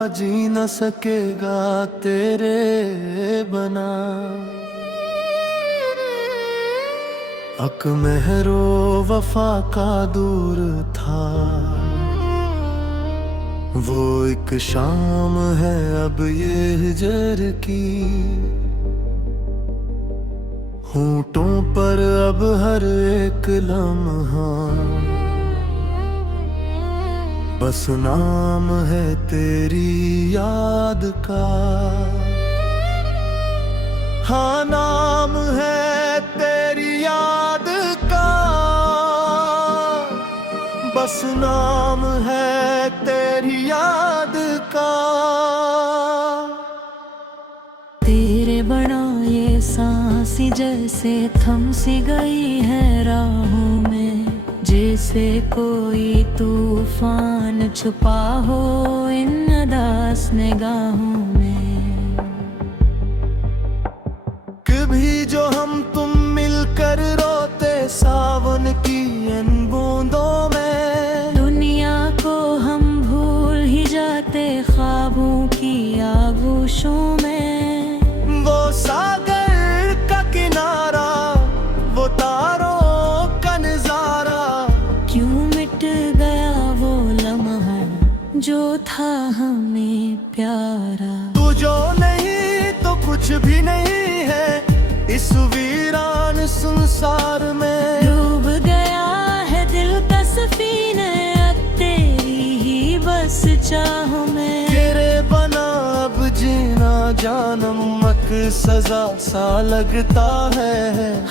जी न सकेगा तेरे बना। अक महरो वफा का दूर था, वो एक शाम है अब ये हिजर की। होंठों पर अब हर एक लम्हा बस नाम है तेरी याद का। हाँ, नाम है तेरी याद का, बस नाम है तेरी याद का। तेरे बना ये सांसी जैसे थम सी गई है राहों में, जैसे कोई तूफान छुपा हो इन अदास निगाहों में। कभी जो हम तुम मिलकर रोते सावन की इन बूंदों में, दुनिया को हम भूल ही जाते ख्वाबों की आगोशों में। वो सागर का किनारा, वो तारों का नजारा, क्यों मिट गया वो लम्हा जो था हमें प्यारा। तू जो नहीं तो कुछ भी नहीं है इस वीरान संसार में। डूब गया है दिल का सफीने अब तेरी ही बस चाह में। तेरे बना अब जीना जानम मक सजा सा लगता है।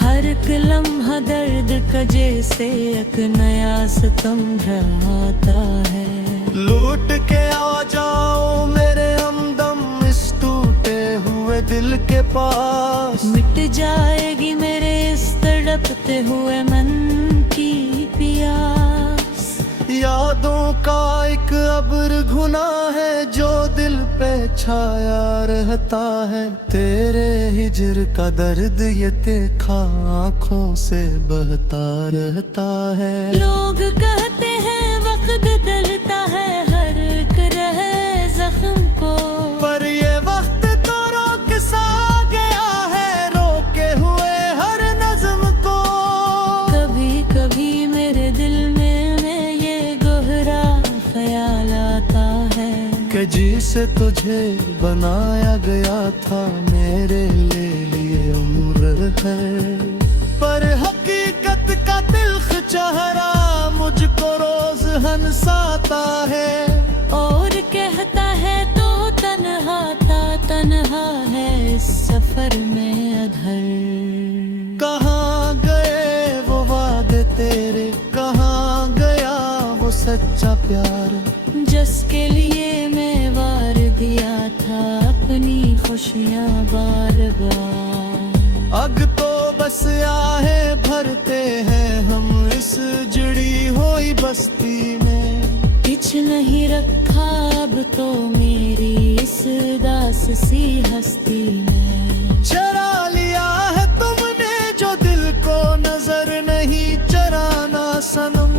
हर एक लम्हा दर्द का जैसे एक नया सितम ढाता है। लूट के आ जाओ मेरे हमदम इस टूटे हुए दिल के पास। मिट जाएगी मेरे इस तड़पते हुए मन की प्यास। यादों का एक अब्र घुना है जो दिल पे छाया रहता है। तेरे हिजर का दर्द ये देखा आँखों से बहता रहता है। लोग कहते हैं वक्त बदलता है हर एक रहे जख्म को, पर ये वक्त तो रोक सा गया है रोके हुए हर नज़्म को। कभी कभी मेरे दिल में ये गहरा ख्याल आता है कि जिसे तुझे बनाया गया था मेरे लिए उम्र है। पर हकीकत का तिल्ख चेहरा मुझको रोज हंसाता है। और कहता है तो तन्हा था, तन्हा है इस सफर में अधर। कहाँ गए वो वादे तेरे, कहाँ गया वो सच्चा प्यार, जिसके लिए मैं वार दिया था अपनी खुशियाँ बार बार। अब तो बस आहे भरते हैं हम इस जुड़ी हुई बस्ती में। कुछ नहीं रखा अब तो मेरी इस दास सी हस्ती में। चरा लिया है तुमने जो दिल को नजर नहीं चराना सनम।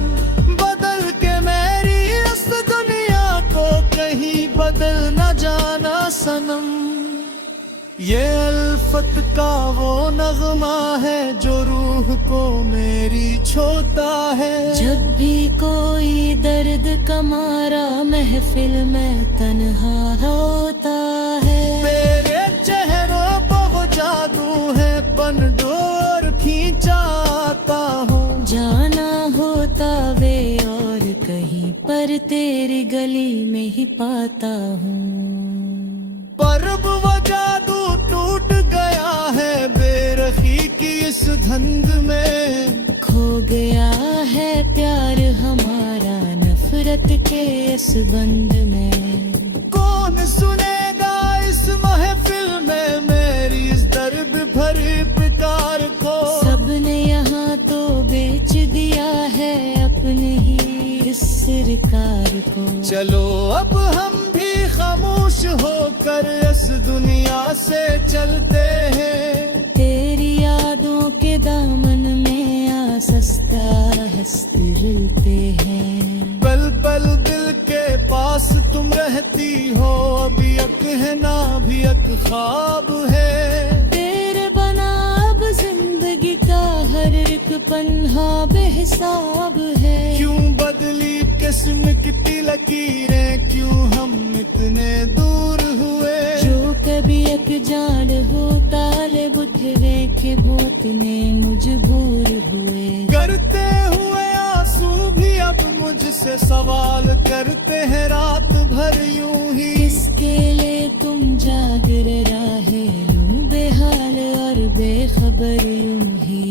बदल के मेरी इस दुनिया को कहीं बदल न जाना सनम। ये अल्फत का वो नगमा है जो रूह को मेरी छोता है। जब भी कोई दर्द का मारा महफिल में तन्हा होता है। तेरे चेहरों पर वो जादू है बन डोर खींचाता हूँ। जाना होता वे और कहीं पर तेरी गली में ही पाता हूँ। पर अब वो जादू टूट गया है बेरखी की इस धंध में। खो गया है प्यार हमारा नफरत के इस बंद में। कौन सुनेगा इस महफिल में मेरी इस दर्द भरी पुकार को। सबने यहाँ तो बेच दिया है अपने ही इस सरकार को। चलो अब हम भी खामोश होकर इस दुनिया से चलते हैं। तेरी यादों के दामन में आ सस्ता हंसते रुलते हैं। पल पल दिल के पास तुम रहती हो। है ना भी एक ख्वाब है। तेरे बना अब जिंदगी का हर एक पन्हा बेहिसाब है। क्यों बदली किस्म की लकीरें, क्यों हम इतने दूर हुए। जो कभी एक जान हो ताले बुद्धवे के भूतने मजबूर हुए। करते हुए आंसू भी अब मुझसे सवाल करते हैं रात भर यूं ही। किसके लिए तुम जागर राहे लूं बेहाल और बेखबर यूं ही।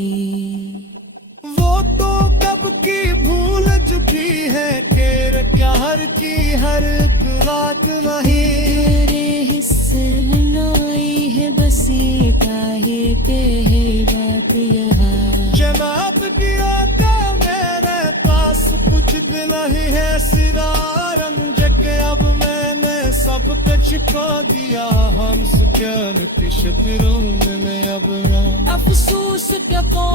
वो तो कब की भूल चुकी है केर क्या हर की हर एक रात नहीं। तेरे हिस्से नाई है बस ये काहे पे है बात यहाँ। जनाब किया था मेरे पास कुछ दिल ही है सिरा रंग के। अब मैंने सब कुछ खो दिया हम सुकून की शतरों में। अब अफसोस के को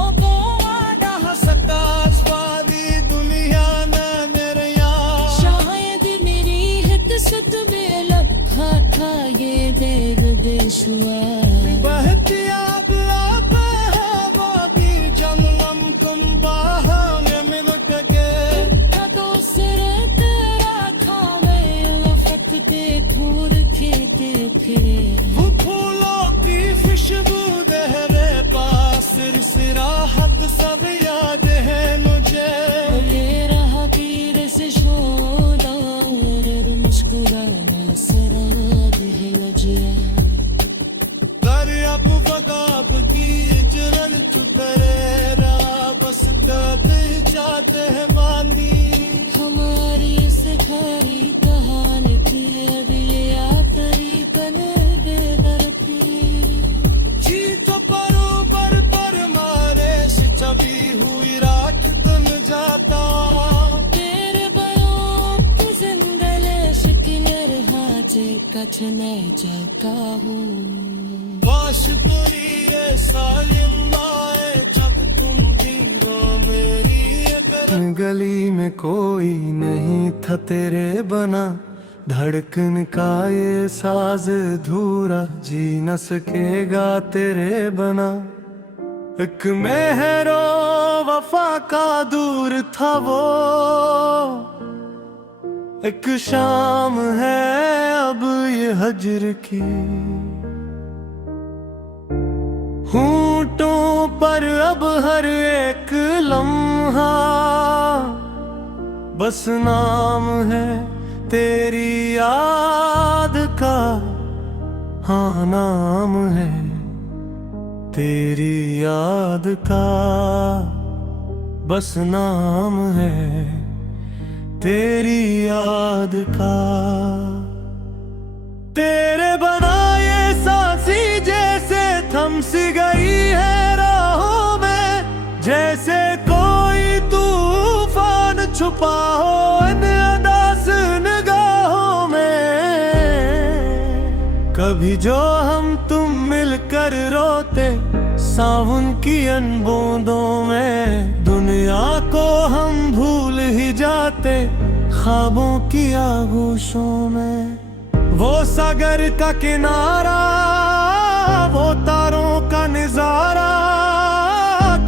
ना सका स्वादी दुनिया ना मेरे यार। शायद मेरी है किस्मत में लखा था ये देर देशुआ। बहती अब हवा भी जन्म तुम बाहों में मिल के। कदों से तेरा खावे वफत पे घूर खेते फिरे। वो फूलों की खुशबू दहरे पास सिराहत सब याद है मुझे। ये रहा तीर से शोला और मुस्कुराना सराद है मुझे। दरियाब बगाब की जरन चुकरे रहा बस कहते जाते हैं मानी। हमारी सिखाई कहाल की अब ये आखिरी पल दे दरती। जी तो पर मारे से चबी हुई राख तन जाता। तेरे बयों की जिंदले शिकलर हाचे कछने चका हूँ। बाश तुरी ये सालिम लाए चक तुम जिंदो मेरी गली में कोई नहीं था तेरे बना। धड़कन का ये साज धूरा जी न सकेगा तेरे बना। एक मेहरो वफा का दूर था वो, एक शाम है अब ये हजर की। होंठों पर अब हर एक लम्हा बस नाम है तेरी याद का। हाँ नाम है तेरी याद का, बस नाम है तेरी याद का। तेरे बनाए सांसी जैसे थम सी गई है राहों में। जैसे कोई तूफान छुपा हो इन अदास निगाहों में। कभी जो हम तुम मिलकर रोते सावन की अनबूंदों में। दुनिया को हम भूल ही जाते ख्वाबों की आगोशों में। वो सागर का किनारा, वो तारों का नजारा,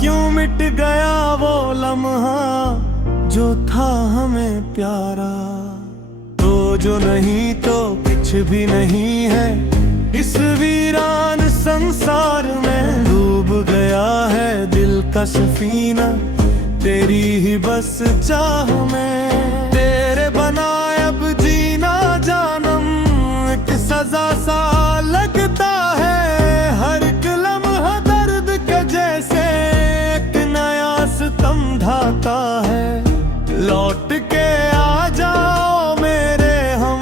क्यों मिट गया वो लम्हा जो था हमें प्यारा। तो जो नहीं तो कुछ भी नहीं है इस वीरान संसार में। डूब गया है दिल का सफीना तेरी ही बस चाह में। तेरे बनाए अब जीना जानम एक सजा सा लगता है। हर एक लम्हा दर्द के जैसे एक नया सितम ढाता है। लौट के आ जाओ मेरे हम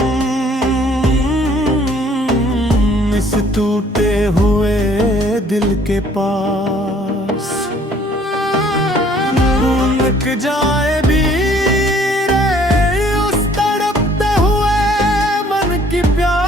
इस टूटे हुए दिल के पास। उनक जाए भी उस तड़पते हुए मन की प्यास।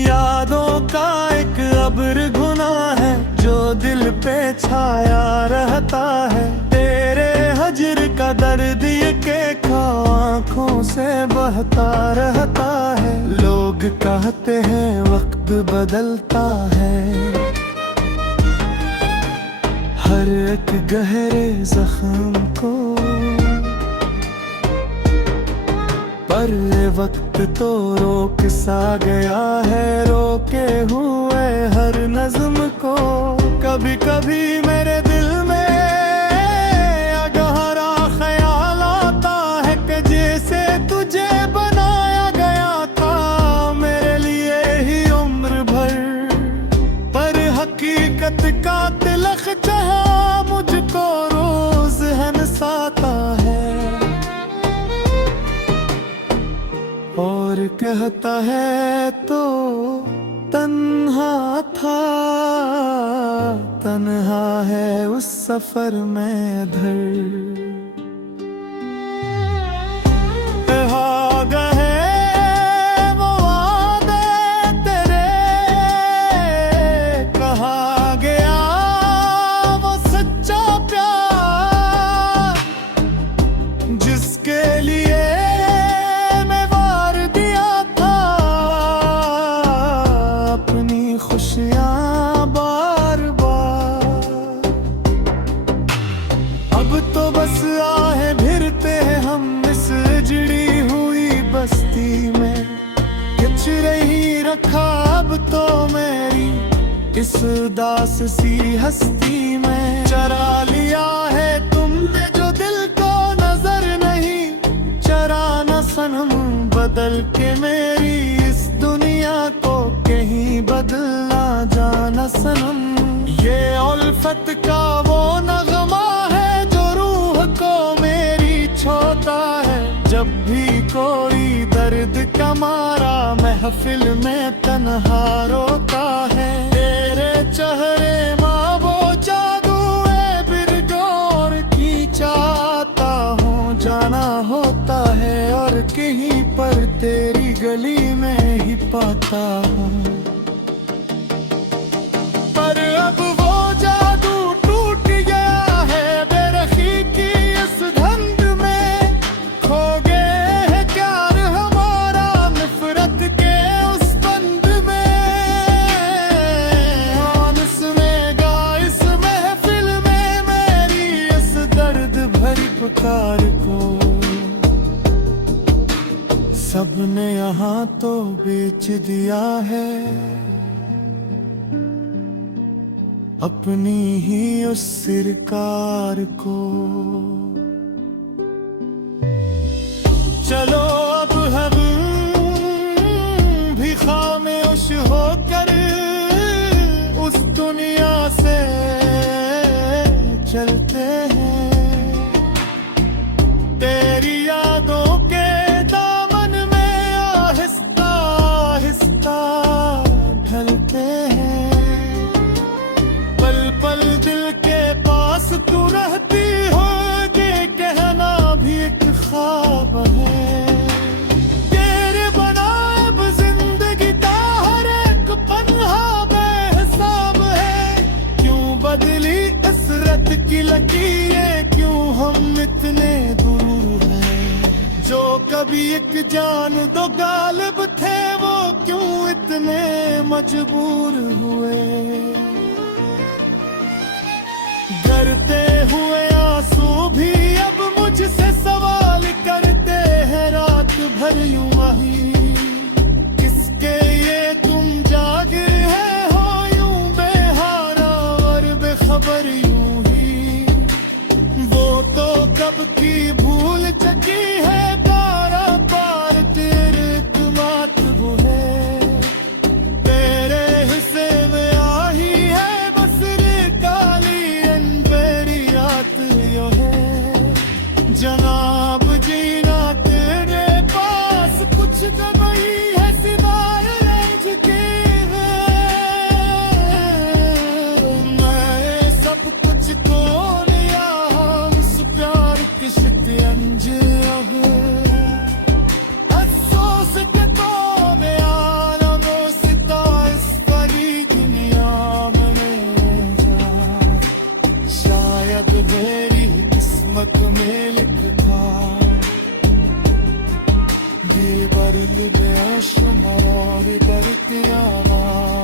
यादों का एक अब्र गुना है जो दिल पे छाया रहता है। तेरे हजर का मेरा दर्द ये के आँखों से बहता रहता है। लोग कहते हैं वक्त बदलता है, हर एक गहरे जख्म को, पर ये वक्त तो रोक सा गया है, रोके हुए हर नज्म को। कभी कभी मेरे दिल में गहरा ख्याल आता है कि जैसे तुझे बनाया गया था मेरे लिए ही उम्र भर, पर हकीकत का तिलक जहाँ मुझको रोज हंसाता है और कहता है तो तन्हा था, तन्हा है उस सफर में धर। अब तो मेरी इस उदास सी हस्ती में चरा लिया है तुमने जो दिल को नजर नहीं चराना सनम, बदल के मेरी इस दुनिया को कहीं बदलना जाना सनम। ये उल्फत का वो नगमा है जो रूह को मेरी छोता है, जब भी कोई दर्द का मारा महफिल में तन्हा रोता है। तेरे चेहरे माँ वो जादू है बिरगौर की चाहता हूँ, जाना होता है और कहीं पर तेरी गली में ही पाता हूँ, पर अब वो जादू टूट गया है बेरखी की इस धुंध में, खो गए है प्यार हमारा नफरत के उस बंद में। कौन सुनेगा इस महफिल में मेरी इस दर्द भरी पुकार को, सबने यहाँ तो बेच दिया है अपनी ही उस सरकार को। चलो अब हम भी खामोश होकर उस दुनिया से चलते हैं, तेरी यादों के दामन में आहिस्ता आहिस्ता ढलते हैं। पल पल दिल के पास तू रहती हो ये कहना भी एक ख्वाब है, तेरे बना अब जिंदगी का हर एक पन्हा बेहिसाब है। क्यों बदली इसरत की लकीरें, क्यों हम इतने दूर हैं, जो कभी एक जान दो गालिब थे वो क्यों इतने मजबूर हुए। डरते हुए आंसू भी अब मुझसे सवाल करते हैं रात भर यूं वही, किसके ये तुम जागे हैं हो यूं बेहारा और बेखबर यूं ही। वो तो कब की भूल चुकी है पारा पार तेरे तुमात वो है, तेरे हिस्से में आही है बस रे काली अनबेरी रात यो है। जनाब जीना तेरे पास कुछ तो नहीं है सिवाय रंज के, मैं सब कुछ कौन यहाँ उस प्यार की शिकंज है। अफसोस के तो मैं आलम सिता इस परी दुनिया में जा, शायद मेरी किस्मत में लिखा कर ले बेशुमार करके आवाज